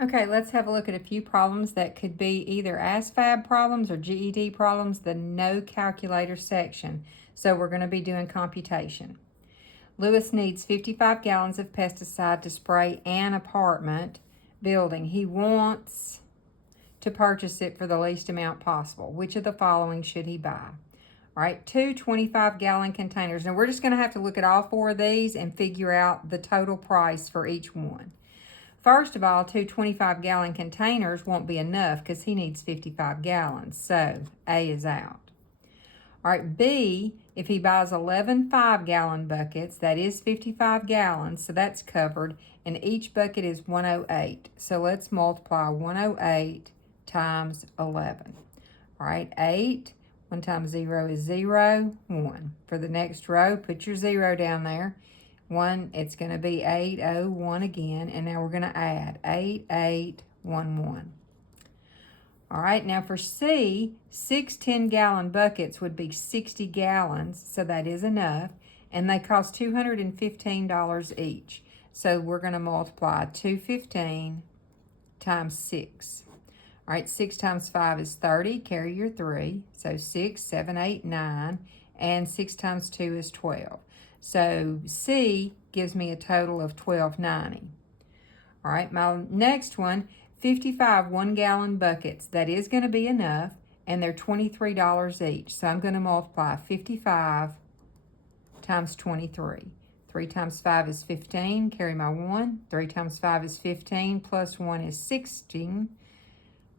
Okay, let's have a look at a few problems that could be either ASVAB problems or GED problems, the no calculator section. So we're going to be doing computation. Lewis needs 55 gallons of pesticide to spray an apartment building. He wants to purchase it for the least amount possible. Which of the following should he buy? All right, two 25-gallon containers. Now we're just going to have to look at all four of these and figure out the total price for each one. First of all, two 25-gallon containers won't be enough because he needs 55 gallons. So A is out. All right, B, if he buys 11 5-gallon buckets, that is 55 gallons, so that's covered, and each bucket is 108. So let's multiply 108 times 11. All right, 8, 1 times 0 is 0, 1. For the next row, put your 0 down there. 1, it's going to be 801 again, and now we're going to add 8811. All right, now for C, 6 10-gallon buckets would be 60 gallons, so that is enough, and they cost $215 each. So we're going to multiply 215 times 6. All right, 6 times 5 is 30, carry your 3, so 6, 7, 8, 9, and 6 times 2 is 12. So C gives me a total of $12.90. All right, my next one, 55 1-gallon buckets. That is going to be enough, and they're $23 each. So I'm going to multiply 55 times 23. 3 times 5 is 15, carry my 1. 3 times 5 is 15, plus 1 is 16.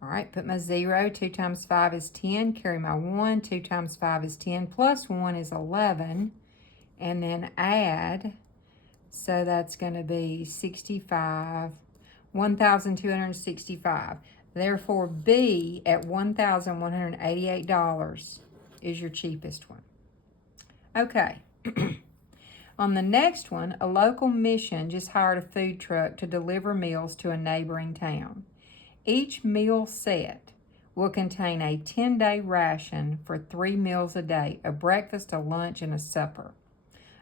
All right, put my 0. 2 times 5 is 10, carry my 1. 2 times 5 is 10, plus 1 is 11. And then add, so that's going to be 65, 1,265. Therefore, B at $1,188 is your cheapest one. Okay. On the next one, a local mission just hired a food truck to deliver meals to a neighboring town. Each meal set will contain a 10-day ration for 3 meals a day, a breakfast, a lunch, and a supper.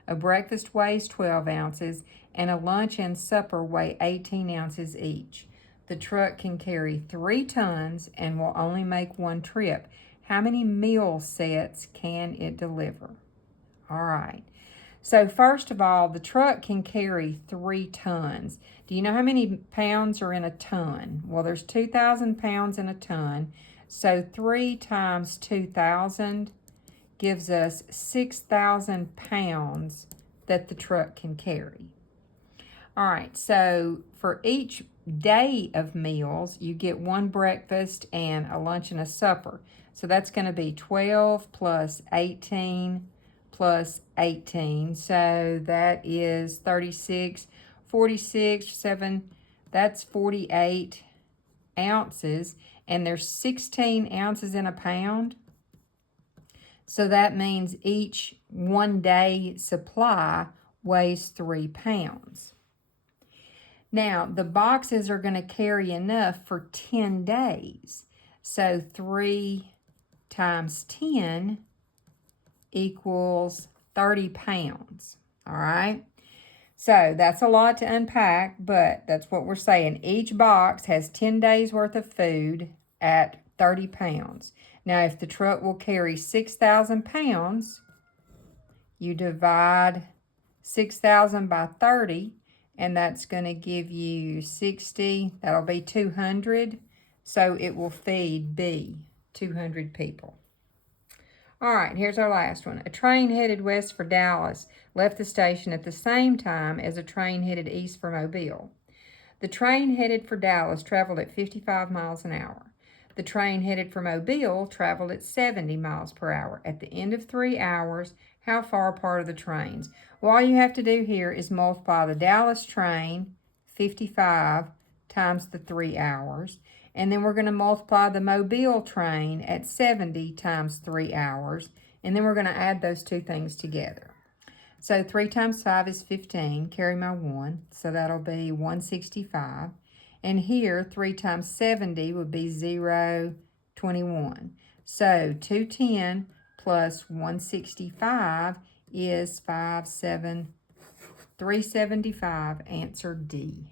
A breakfast weighs 12 ounces, and a lunch and supper weigh 18 ounces each. The truck can carry 3 tons and will only make 1 trip. How many meal sets can it deliver? All right. So first of all, the truck can carry 3 tons. Do you know how many pounds are in a ton? Well, there's 2,000 pounds in a ton. So 3 times 2,000 gives us 6,000 pounds that the truck can carry. All right, so for each day of meals, you get 1 breakfast and a lunch and a supper. So that's going to be 12 plus 18 plus 18. So that is 36, 46, 7, that's 48 ounces. And there's 16 ounces in a pound. So that means each 1 day supply weighs 3 pounds. Now, the boxes are going to carry enough for 10 days. So 3 times 10 equals 30 pounds. All right? So that's a lot to unpack, but that's what we're saying. Each box has 10 days worth of food at 30 pounds. Now, if the truck will carry 6,000 pounds, you divide 6,000 by 30, and that's going to give you 60. That'll be 200. So it will feed B, 200 people. All right, here's our last one. A train headed west for Dallas left the station at the same time as a train headed east for Mobile. The train headed for Dallas traveled at 55 miles an hour. The train headed for Mobile traveled at 70 miles per hour. At the end of 3 hours, how far apart are the trains? Well, all you have to do here is multiply the Dallas train, 55, times the 3 hours. And then we're going to multiply the Mobile train at 70 times 3 hours. And then we're going to add those two things together. So 3 times 5 is 15. Carry my 1. So that'll be 165. And here, 3 times 70 would be 0.21. So 210 plus 165 is 375. Answer D.